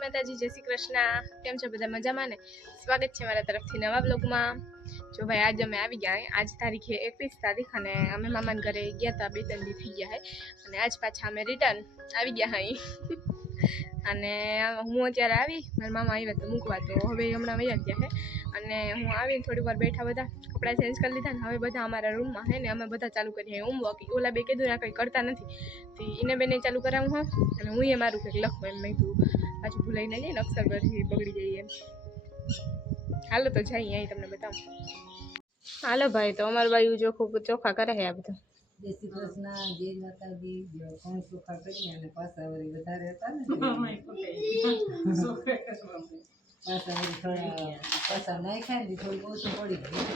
માતાજી, જય શ્રી કૃષ્ણ। કેમ છો બધા? મજામાં ને? સ્વાગત છે મારા તરફથી નવા બ્લોગમાં। જો ભાઈ આજે અમે આવી ગયા, આજ તારીખ છે 21 તારીખ અને અમે મામાના ઘરે ગયા હતા, 2-3 દી થઈ ગયા હે અને આજ પાછા અમે રિટર્ન આવી ગયા હઈ અને હું અત્યારે આવી, મારા મામા આવ્યા તો મૂકવા, તો હવે હમણાં વયા ગયા હે અને હું આવીને થોડી વાર બેઠા, બધા કપડાં ચેન્જ કરી લીધા ને હવે બધા અમારા રૂમમાં હે ને અમે બધા ચાલુ કરીએ હોમવર્ક। ઓલા બે કીધું ના કંઈ કરતા નથી, તો એને બેને ચાલુ કરાવું હા અને હું એ મારું કંઈક લખું એમ મેં કીધું પાછું ભૂલાઈ ના જાય ને, અક્ષર પછી બગડી જાય એમ। હાલો તો જઈએ, અહીં તમને બતાવું। હાલો ભાઈ, તો અમારું બાયું જો ખૂબ ચોખા કરે છે આ બધા। જય શ્રી કૃષ્ણ, જય માતાજી। કોણ ચોખા કરી અને પાછા વળી વધારે હતા ને પાછા વળી થોડા પાછા નાખ્યા ને થોડું ઓછું પડી ગયું,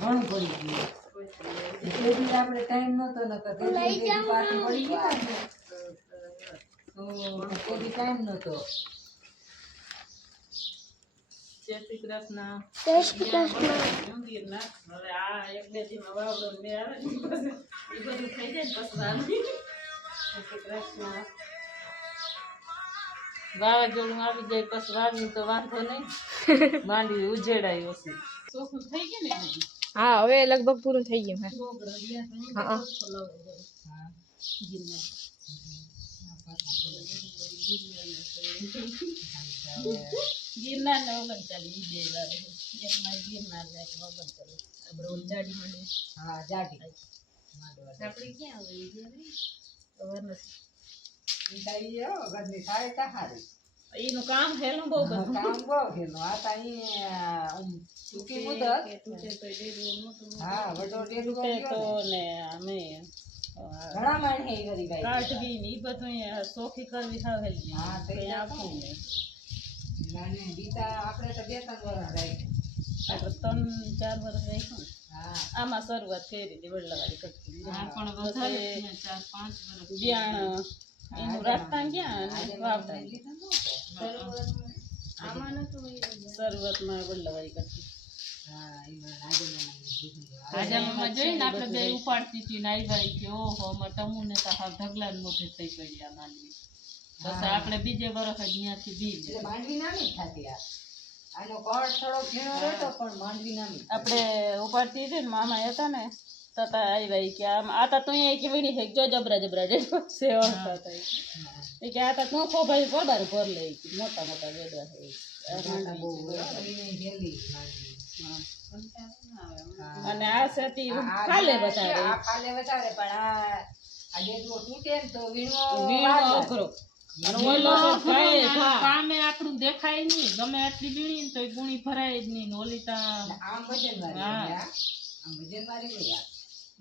ઘણું પડી ગયું। તેથી આપણે ટાઈમ નહોતો નકર પાછું પડી ગયા તો તેથી ટાઈમ નહોતો। જય શ્રી કૃષ્ણ, જય શ્રી કૃષ્ણ। મંદિરના હવે આ એક બે દીમાં વાવડો ને આવે ને પછી એ બધું થઈ જાય ને પછી વાવી। જય શ્રી કૃષ્ણ। વાવાઝોડું આવી જાય પછી વાવી તો વાંધો નહીં, માંડવી ઉજેડાય ઓછી ચોખ્ખું થઈ ગયું ને બધું। હા, હવે લગભગ પૂરું થઈ ગયું હે। હા ગિરનાર ને વગન ચાલી બે વાર એક માં ગિરનાર ને એક વગન ચાલી આપણે જાડી માંડે। હા, જાડી આપણે ક્યાં હોય ખબર નથી ઈ આવો ઘરની થાય તા હારી એનું કામ હેલું બહુ બધું કામ બહુ હેલું આ તા ઈ સુકી મુદત તૂટે તો ડેડું મોટું હા વડો ડેડું તો ને અમે ઘણા માણ હે ગરી ભાઈ કાઢવી ને ઈ બધું સોખી કરવી થાવ હેલી હા તો આપું ને નાને બીતા આપણે તો 2-3 વર્ષ રાખ્યું, આપણે 3-4 વર્ષ રાખ્યું ને। હા, આમાં શરૂઆત કરી હતી વડલાવાળી કરતી, હા પણ વધારે 4-5 વર્ષ બિયાણ એનું રાખતા ગયા અને વાવતા આમાં નતું શરૂઆતમાં વડલાવાળી કરતી। હા, એમાં જોઈને આપણે બે ઉપાડતી હતી ને આવી કે ઓહો અમારે તમુને તો હા ઢગલા મોટે થઈ પડી આ માંડવી, બસ આપણે બીજે વર્ષ જ ત્યાંથી બી માંડવી નાની થતી આનો કળ થોડો ઘેરો રહેતો પણ માંડવી નાની આપણે ઉપાડતી હતી ને મામા હતા ને તતા આવ્યા કે આમ આતા તો અહીંયા કે વીણી છે જો જબરા જબરા સેવા હતા એ કે આતા નો કો ભાઈ બરાબર ભર લે મોટા મોટા વેડવા છે બહુ હેલી અને આ સતી ખાલે વધારે આ ખાલે વધારે પણ આ ડેડો તૂટે ને તો વીણો અઘરો કામે આપણું દેખાય નહીં, ગમે આટલી વીણી ને તો ગુણી ભરાય જ નહીં, ઓલીતા આમ વજન વાળી હોય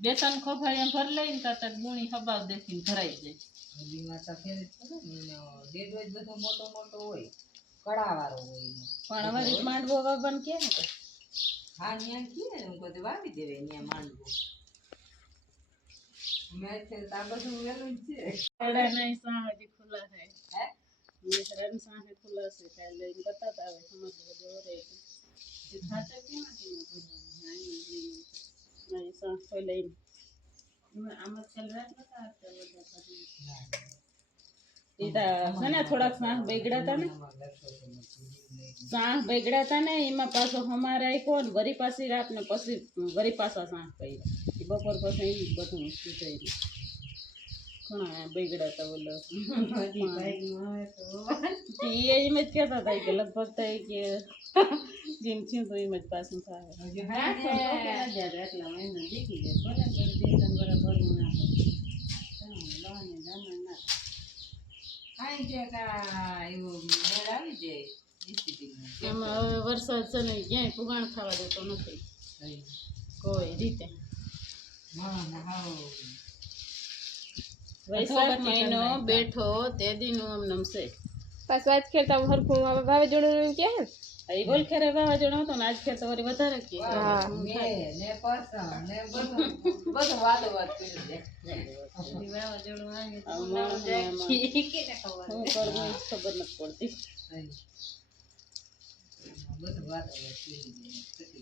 બેસન ખોભાઈ એમ ભર લઈને તો ગુણી હબાવ દેખીને ભરાઈ જાય। ડેડો જ બધો મોટો મોટો હોય કડા વાળો હોય પણ અમારી માંડવો વાવવાનું કે ને હા ન્યા કે ને હું બધું વાવી દેવે ન્યા માંડવો મેં છે તા બધું વેલું જ છે કડા નહીં સાહજી ખુલ્લા છે હે ये रन साहे खुला से पहले इन बताता है समझ जो रहे ये खाता के ना के नहीं साह पहले मैं आमद चल रहा था बता इता सना थोड़ा साह बिगड़ा था ने साह बिगड़ा था ने एमा पासो हमारा आई कोन वरी पासी रात ने पसी वरी पासा साह कई बपोर पासे ई બધું સુઈ कोना बिगड़ा था बोलो बाइक में तो ये मत कहता था कि लगभग था कि जिम छी तो मत पास में था जो है तो क्या ज्यादा એટલા મહિના દીકી ગયો કોને કરી દેતન બરાબર ના લાને જાના ના કાઈ કે કા એવો મેળ આવી જાય સ્થિતિમાં એમાં હવે વરસાદ છે ને ક્યાંય પુગાણ ખાવા દેતો નથી કોઈ રીતે ના હાવ વૈશાખ મહિનો બેઠો તે દીનું આમ નમસે પાછ વાત કરતા હરખું વાવાઝોડું કે એ બોલ ખેરે વાવાઝોડું હતો ને આજ ખેર તો વળી વધારે કે હા ને પરસા ને બધું વાતો વાત કરી દે વાવાઝોડું આવી તો કે ને ખબર નથી પડતી બધું વાતો કરી દે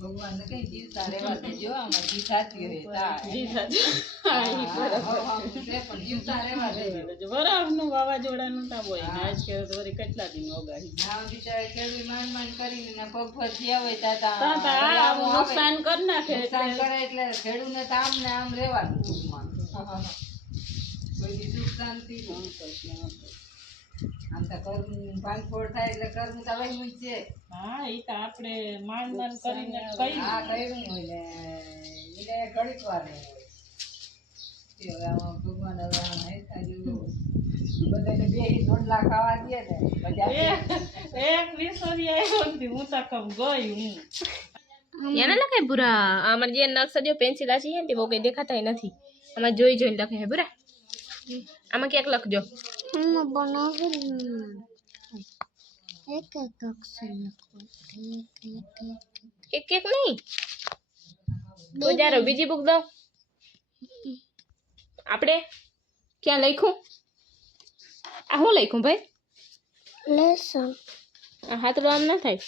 ભગવાન ને કઈ જીવતા રહેવા દેજો આમાં જી સાચી રહેતા જી સાચી હા ઈ બરાબર છે પણ જીવતા રહેવા દેજો બરાબર વાવાઝોડાનું તાપ હોય ને આજ કે તો વળી કેટલા દિન ઓગાળી હા બિચારા ખેડૂત માંડ કરીને ને પગ પર થયા હોય તાં આ નુકસાન કરી નાખે નુકસાન કરે એટલે ખેડૂતને તો આમ ને આમ રહેવાનું ટૂંકમાં. કોઈ દી સુખ શાંતિ નહીં. આમ તો ઘરનું ભાંગફોડ થાય એટલે ઘરનું તો વહેલું જ છે. હા એ તો આપણે માંડ કરીને કઈ હા કર્યું હોય ને એને ઘડીક વાર નહીં હોય. તે હવે આમાં ભગવાન હવે આમાં હેઠા જેવું બધાને બેસી રોટલા ખાવા દે ને પછી એક વિસોરી આવ્યો નથી હું તો કમ ગઈ હું એને લખાય પૂરા અમારે જે નકશો પેન્સિલ આ છે ને તે બહુ કઈ દેખાતા નથી આમાં જોઈ જોઈને લખે હે પૂરા આમાં ક્યાંક લખજો એક એક નહીં તો જારો બીજી બુક દઉં આપણે ક્યાં લખ્યું આ હું લખ્યું ભાઈ લેસન હાથ આમ ના થાય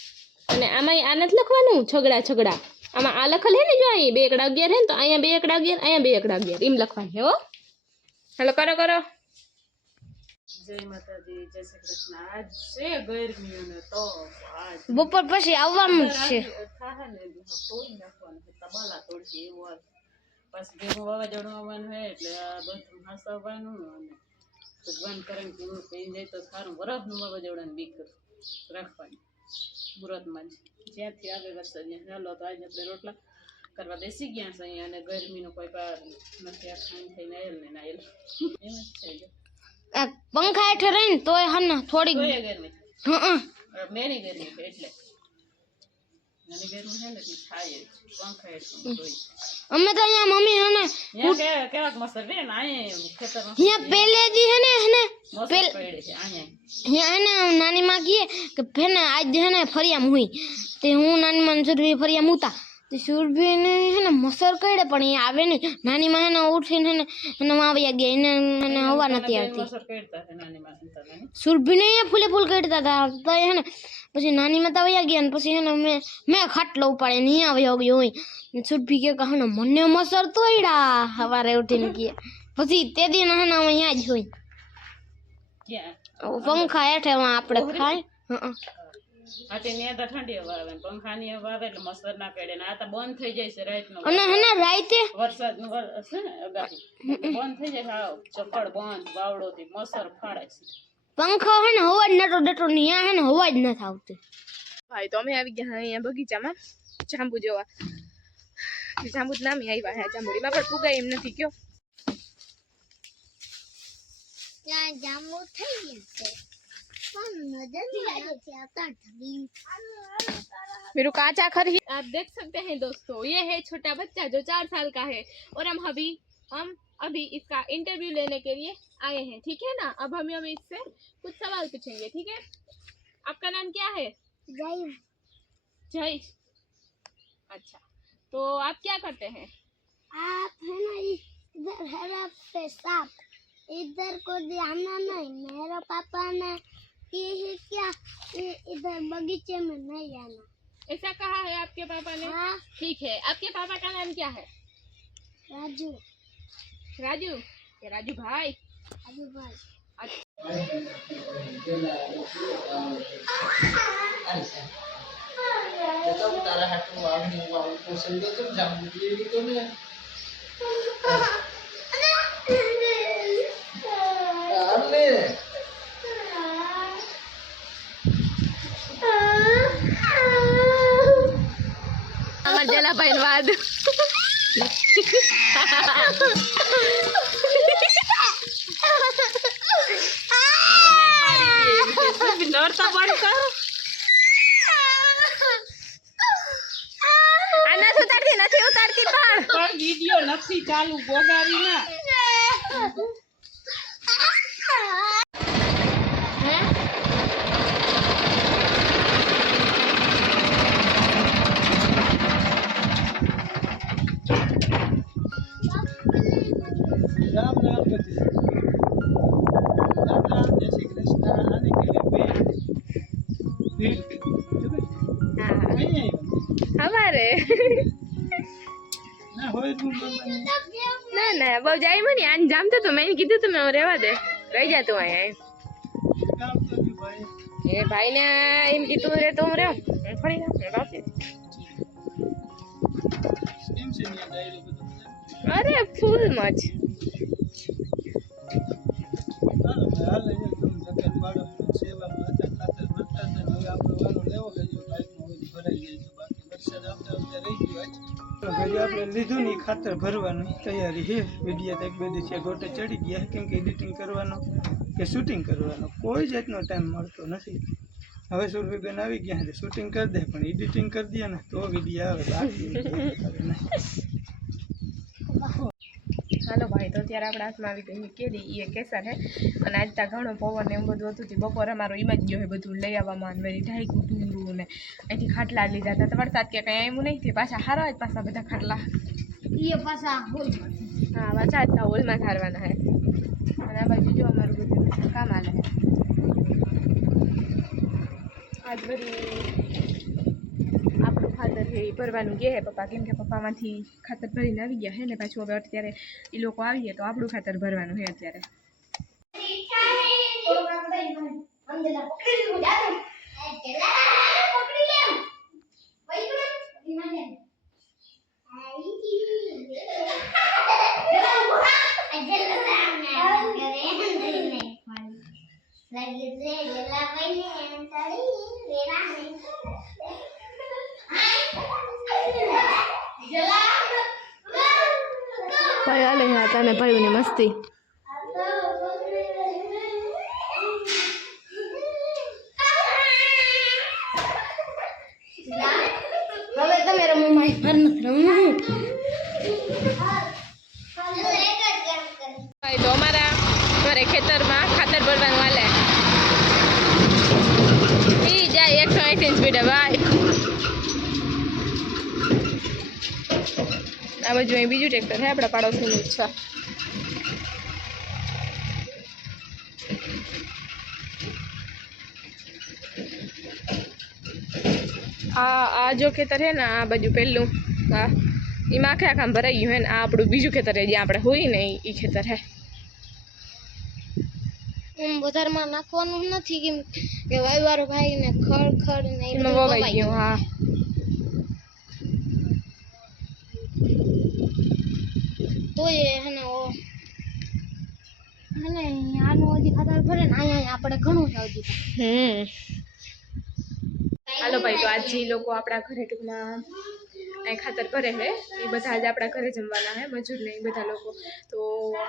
અને આમાં આ નથી લખવાનું છગડા છગડા આમાં આ લખેલ હે ને જો અહીં 2 એકડા 11 હે ને તો અહીંયા 2 એકડા 11 અહીંયા 2 એકડા 11 એમ લખવાનું હે હો હાલો કરો કરો જય માતાજી જય શ્રી કૃષ્ણ આજ છે ગરમી અને તો આજ બપોર પછી આવવાનું જ છે થાહે ને તોડી નાખવાનું છે તબાલા તોડશે એવું આજ પાછું ભેગું વાવાઝોડું આવવાનું હોય એટલે આ બધું હાસવાનું અને ભગવાન કરે કે હું થઈ જાય તો સારું બરફનું વાવાઝોડાને બીક રાખવાની મુહૂર્તમાં જ જ્યાંથી આવે વરસાદ ત્યાં ચાલો તો આજે આપણે રોટલા કરવા બેસી ગયા છે અહીંયા અને ગરમીનો કોઈ પાર નથી આ ખાઈને થઈને આવેલ ને નાયેલ એમ જ છે જો પંખા હેઠે રહીને તોય હન થોડીક તોય ગરમી મેરી ગરમી છે એટલે નાની ગરમી છે ને તે થાય જ પંખા હેઠું તોય અમે તો અહીંયા મમ્મી હને અહીંયા કેવાક મસર રે ને અહીંયા ખેતરમાં અહીંયા પહેલે દી હને મસર પડે છે અહીંયા અહીંયા હને નાની માં કહે કે ફેને આજ હને ફરિયામ હુઈ તે હું નાની માં સુરભી ફરિયામ ઉતા તે સુરભી ને હને મસર કઈડે પણ એ આવે નહીં નાની માં હને ઉઠીને હને આવ્યા ગયા એને હવા નથી આવતી મસર કઈડતા છે નાની માં નાની સુરભી ને ફૂલે ફૂલ કઈડતા હતા તો હને પછી નાની માં તો આવ્યા ગયા ને પછી હને મેં ખાટલો ઉપાડે ને અહીંયા આવ્યો ગયો હોય સુરભી કે કહે ને મને મસર તોડ્યા સવારે ઉઠીને કે પછી તે દિન હને અહીંયા જ હોય ક્યાં પંખા હેઠે આપણે ખાય આ તે ને તો ઠંડી હવા આવે પંખાની હવા આવે એટલે મસર ના કઈડે ને આ તો બંધ થઈ જાય છે રાતનો અને હને રાતે વરસાદનું છે ને અગાસી બંધ થઈ જાય હાવ ચપડ બંધ બાવડોથી મસર ફાડે છે પંખા હે ને હવા જ નટો ડટો ન્યા હે ને હવા જ નથી આવતી ભાઈ તો અમે આવી ગયા અહીંયા બગીચામાં જાંબુ જોવા જાંબુ જ નામી આવ્યા હે જાંબુડીમાં પણ ફુગાય એમ નથી કયો ત્યાં જાંબુ થઈ ગયા मेरे काचा खर ही आप देख सकते हैं दोस्तों ये है छोटा बच्चा जो 4 साल का है और हम अभी इसका इंटरव्यू लेने के लिए आए हैं ठीक है ना अब हम इससे कुछ सवाल पूछेंगे ठीक है आपका नाम क्या है जय अच्छा तो आप क्या करते हैं आप है ना इधर है पेशाब इधर को ध्यान नहीं मेरा पापा ने ये क्या इधर बगीचे में नहीं आना ऐसा कहा है आपके पापा ने हाँ ठीक है आपके पापा का नाम क्या है राजू राजू ये राजू भाई राजू भाई તારા હાથમાં વાવણી વાવું પોસલ તો કેમ જાંબુ એવી તો ને આલે અમાર જલાભાઈ વાદ નોરતા પાડી કરો આના ઉતારતી નથી ઉતારતી પણ વિડિયો નથી ચાલુ બોગારી ના રામ રામ બધી રામ રામ જય શ્રી કૃષ્ણ આને કે ભેટ हमारे ના હોય તું ના ના બહુ જાય મને આને જામતો તો મેં કીધું તો મેં રહેવા દે રહી જા તું અહીંયા કામ કર્યું ભાઈ. એ ભાઈને એમ કીધું રે તો હું રહ્યો હું ફરી જાઉં કેમ છે ત્યાં ડાયરો બધો મજામાં? અરે ફૂલ મજ હાલો ભાઈ, હાલે છે. તમે જગત બાળકની સેવામાં હતા, ખાતર ભરતા હતા ને હવે આપણો વારો લેવો ગયો. બાઇકમાં બધું ભરાઈ ગયું છે. બાકી વરસાદ આવતા આવતા રહી ગયો આજ. હજી આપણે લીધું નહીં ખાતર ભરવાની તૈયારી છે. વિડીયો તો એક બે દિવસે ગોટે ચડી ગયા કેમ કે એડિટિંગ કરવાનો કે શૂટિંગ કરવાનો કોઈ જાતનો ટાઈમ મળતો નથી. હવે સુરભીબેન આવી ગયા છે, શૂટિંગ કરી દે પણ એડિટિંગ કરી દે ને તો વિડીયો આવે. બાકી હવે નહીં. હાલો ભાઈ તો અત્યારે આપણા હાથમાં આવી ગઈ કેરી એ કેસર હે અને આજ ત્યાં ઘણો પવન ને એવું બધું હતું તે બપોરે અમારો એમાં જ ગયો હે બધું લઈ આવવામાં વેરી ઢાઈકું ઢૂંઢું ને અહીંથી ખાટલા લીધા હતા તો વરસાદ કે કંઈ આવ્યું નહીં તે પાછા હારા જ પાછા બધા ખાટલા એ પાછા હોલમાં હા પાછા જ હોલમાં ધારવાના હે અને આ બાજુ જો અમારું બધું કામ આલે હે આજ બધું આપણું ખાતર છે એ ભરવાનું કહે હે પપ્પા કેમ કે પપ્પામાંથી ખાતર ભરીને આવી ગયા હે ને પાછું હવે અત્યારે એ લોકો આવીએ તો આપણું ખાતર ભરવાનું છે અત્યારે ભાઈ હાલે હા તને ભાઈ ને મસ્તી હવે તમે રમો મારી ઘર નથી રમવું ભાઈ તો અમારા ઘરે ખેતરમાં ખાતર ભરવાનું હાલે ઈ જાય 180 સ્પીડે ભાઈ આ બાજુ અહીં બીજું ટ્રેક્ટર છે આપણા પાડોશીનું જ છે આ જો ખેતર છે ને આ બાજુ પહેલું હા એમાં આખે આખામ ભરાઈ ગયું હે ને આ આપણું બીજું ખેતર છે જ્યાં આપણે હોય ને એ ખેતર હે વધારમાં નાખવાનું નથી કેમ કે વાયવારો ભાઈ ને ખડ ને એમાં વવાઈ ગયું હા તો એ હે ને ઓ હને આનું હજી ખાતર ભરે ને અહીંયા આપણે ઘણું છે હજી હાલો ભાઈ તો આજે ઈ લોકો આપણા ઘરે ટૂંકમાં અહીં ખાતર ભરે છે એ બધા આજે આપણા ઘરે જમવાના છે મજૂર ને એ બધા લોકો તો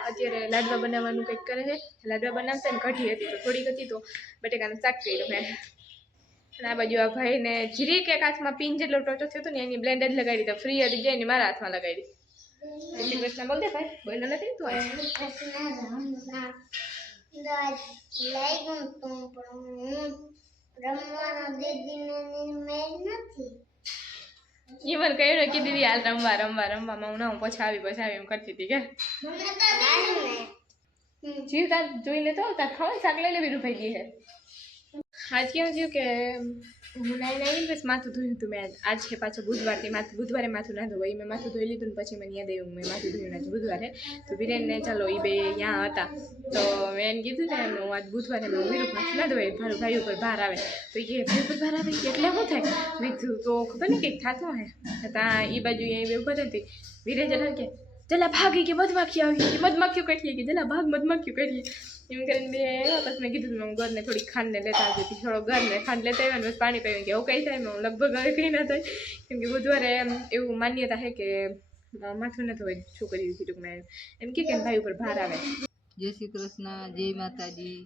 અત્યારે લાડવા બનાવવાનું કંઈક કરે છે લાડવા બનાવશે ને કઢી હતી તો થોડીક હતી તો બટેકાનું શાક કર્યું છે અને આ બાજુ આ ભાઈને જીરીક એક હાથમાં પિન જેટલો ટોચો થયો હતો ને એની બ્લેન્ડ જ લગાડી તો ફ્રી હતી જઈને મારા હાથમાં લગાડી શ્રી કૃષ્ણ બોલ દે ભાઈ બોલ્યો નથી તું એ મને કહ્યું ને કે દીદી હાલ રમવામાં હું ના હું પછાવી એમ કરતી હતી કે જીવ તાર જોઈ લેતો તાર ખાવા શાક લઈ લે વીરુભાઈ દી હે આજ કેવું થયું કે હું નાઈ નાઈ બસ માથું ધોયું હતું મેં આજ છે પાછો બુધવારે માથું ના ધોવાય મેં માથું ધોઈ લીધું ને પછી મને યાદ આવ્યું મેં માથું ધોયું આજ બુધવારે તો વિરેનને ચાલો એ બે ત્યાં હતા તો મેં એને કીધું ને હું આજ બુધવારે હું વીરું માથું ના ધોવાય ભાઈ ઉપર ભાર આવે તો એ કે ભાઈ ઉપર ભાર આવે એટલે શું થાય મેં કીધું તો ખબર ને કંઈક થતું હે ત્યાં એ બાજુ એ બે ઉપર હતી વિરે જરા કે જલા ભાગી કે મધમાખી આવી કે મધમાખીઓ કાઢીએ કે જલા ભાગ મધમાખીઓ કાઢીએ એમ કરીને બે પછી મેં કીધું હું ઘરને થોડી ખાંડને લેતા આવતી હતી થોડો ઘરને ખાંડ લેતા આવ્યા ને બસ પાણી પીવું કે એવું કંઈ થાય હું લગભગ હવે કંઈ ના થાય કેમ કે બુધવારે એવું માન્યતા છે કે માથું ન ધોવાય છોકરી ટૂંકમાં એમ કે કેમ ભાઈ ઉપર ભાર આવે જય શ્રી કૃષ્ણ, જય માતાજી.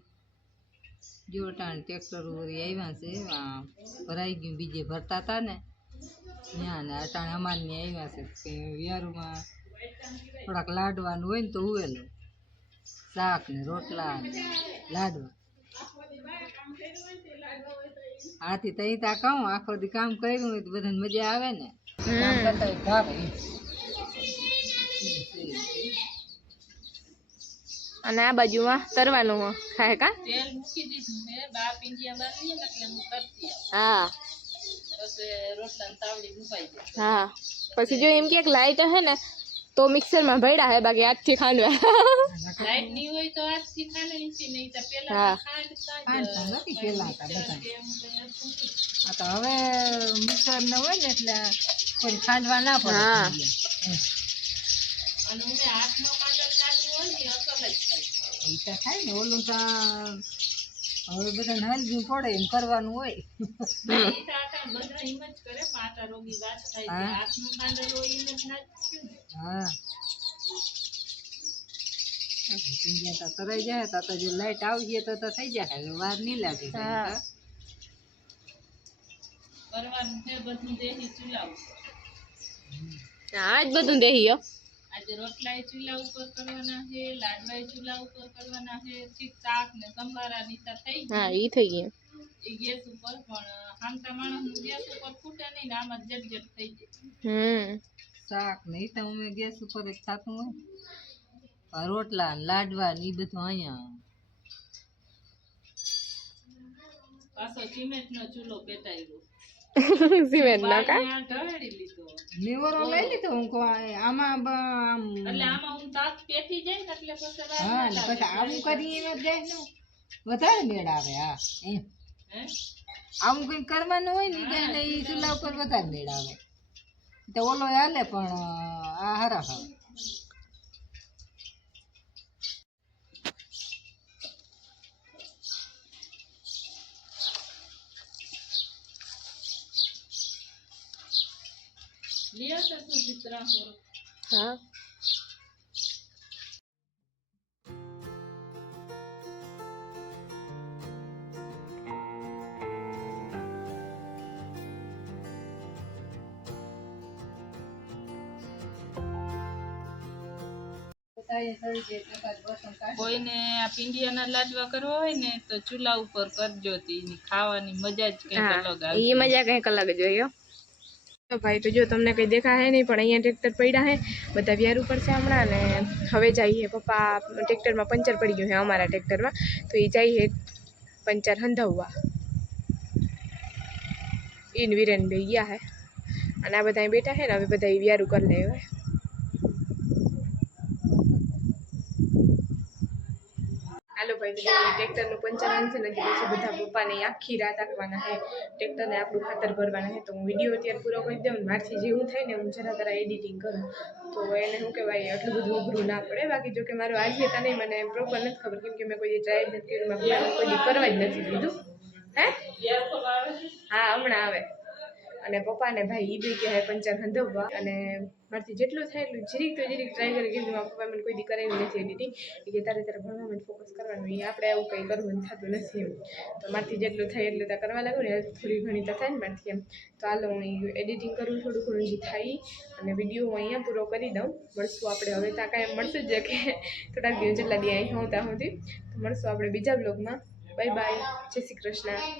જો ટાણ ટ્રેક્ટર વળી આવ્યા છે ભરાઈ ગયું બીજે ભરતા હતા ને ત્યાં ને અટાણે અમારને આવ્યા છે કે વિયારુમાં થોડાક લાડવાનું હોય ને તો ઉવેલું શાક ને રોટલા ને લાડવા આથી તઈ તા કહું આખો દી કામ કર્યું હોય તો બધાને મજા આવે ને કામ કરતા હોય ભાવે અને આ બાજુમાં તરવાનું ખાય કા તેલ મૂકી દીધું હે બા પિંડિયા મારી ને એટલે હું તરતી હા પછી રોટલા તાવડી મુકાઈ જાય હા પછી જો એમ કે લાઈટ હે ને તો મિક્સરમાં ભર્યા હે બાકી આજથી ખાંડવા લાઈટ ની હોય તો આજથી ખાંડવાની છે નહીં તો પેલા હા. ખાંડતા નથી પેલા હતા બધા આ તો હવે મિક્સર ન હોય ને એટલે કોઈ ખાંડવા ના પડે હા. અને ઉમે હાથનો કાંડો લાડુ હોય ને અસલ જ થાય ઈ તો થાય ને ઓલું તો હવે બધાને હલવું પડે એમ કરવાનું હોય ઈ તો આટા બધા એમ જ કરે પણ આટા રોગી વાત થાય છે હા. હાથનો કાંડો હોય એને જ નાખ્યું ને હા પિંડિયા તો તરાઈ જાય તો જો લાઈટ આવી તો થઈ જાય હવે વાર નહીં લાગે હા. કરવાનું છે બધું દેહી ચૂલા ઉપર આજ બધું દેહી હો આજે રોટલાય ચૂલા ઉપર કરવાના છે લાડવાય ચૂલા ઉપર કરવાના છે ઠીક શાક ને સંભારા નીતા થઈ હા ગઈ ઈ થઈ ગયું એ ગેસ ઉપર પણ હામતા માણસ ગેસ ઉપર ફૂટે નહીં ને આમાં જટ થઈ જાય શાક નહીં તો અમે ગેસ ઉપર જ થતું હોય આ રોટલા લાડવા ને ઈ બધું અહીંયા પાછો સિમેન્ટ નો ચૂલો પેટાયો સિમેન્ટ ના કા બાય ઢળેડી લીધો લીવરો લઈ લીધો હું કહું આમાં આમ એટલે આમાં હું તાક પેટી જાય ને એટલે પછી રાત હા ના ને પછી આવું કરી એમ જ જાય ને વધારે મેળ આવે હા એમ હે આવું કંઈક કરવાનું હોય ને એટલે એ ચૂલા ઉપર વધારે મેળ આવે તો ઓલો હાલે પણ આ હારા ભાવ લિયા તો તું ચિત્રા કરો હા કોઈને આ પિંડિયાના લાડવા કરવા હોય ને તો ચૂલા ઉપર કરજો તી ખાવાની મજા જ કંઈક અલગ આવે એ મજા કંઈક અલગ જ હોય હો. તો ભાઈ તો જો તમને કંઈ દેખાય નહીં પણ અહીંયા ટ્રેક્ટર પડ્યા હે બધા વ્યાર ઉપર છે હમણાં ને હવે જઈએ પપ્પા ટ્રેક્ટરમાં પંચર પડી ગયું છે અમારા ટ્રેક્ટરમાં તો એ જઈએ પંચર હંધાવવા ઈન વીરેન બે ગયા હે અને આ બધા અહીં બેઠા છે ને હવે બધા વ્યારું કરી લે હવે હાલો ભાઈ તો ટ્રેક્ટરનું પંચર આવશે ને પછી બધા પપ્પાને આખી રાત આપવાના છે ટ્રેક્ટરને આપણું ખાતર ભરવાના છે તો હું વિડીયો અત્યારે પૂરો કરી દઉં મારથી જેવું થાય ને હું જરા એડિટિંગ કરું તો એને શું કહેવાય આટલું બધું અઘરું ના પડે બાકી જો કે મારું આજે તા નહીં મને પ્રોપર નથી ખબર કેમ કે મેં કોઈ ટ્રાય જ નથી કર્યું મારા કોઈ દી કરવા જ નથી દીધું હે હા હમણાં આવે અને પપ્પાને ભાઈ એ બી કહે પંચર હંધવવા અને મારથી જેટલું થાય એટલું જરીક તો જરીક ટ્રાય કરી કેમ કે મારા પપ્પા મને કોઈ દી કરેલું નથી એડિટિંગ કે તારે ભણવામાં ફોકસ કરવાનું એ આપણે એવું કંઈ કરવું થતું નથી એમ તો મારથી જેટલું થાય એટલું તો કરવા લાગુ ને થોડી ઘણી તો થાય ને મારથી એમ તો હાલો હું એડિટિંગ કરું થોડું ઘણું જે થાય અને વિડીયો હું અહીંયા પૂરો કરી દઉં મળશું આપણે હવે ત્યાં કાંઈ મળશું જ કે થોડાક દિવસ જેટલા દી અહીં હોતા સુધી તો મળશું આપણે બીજા બ્લોગમાં બાય બાય જય શ્રી કૃષ્ણ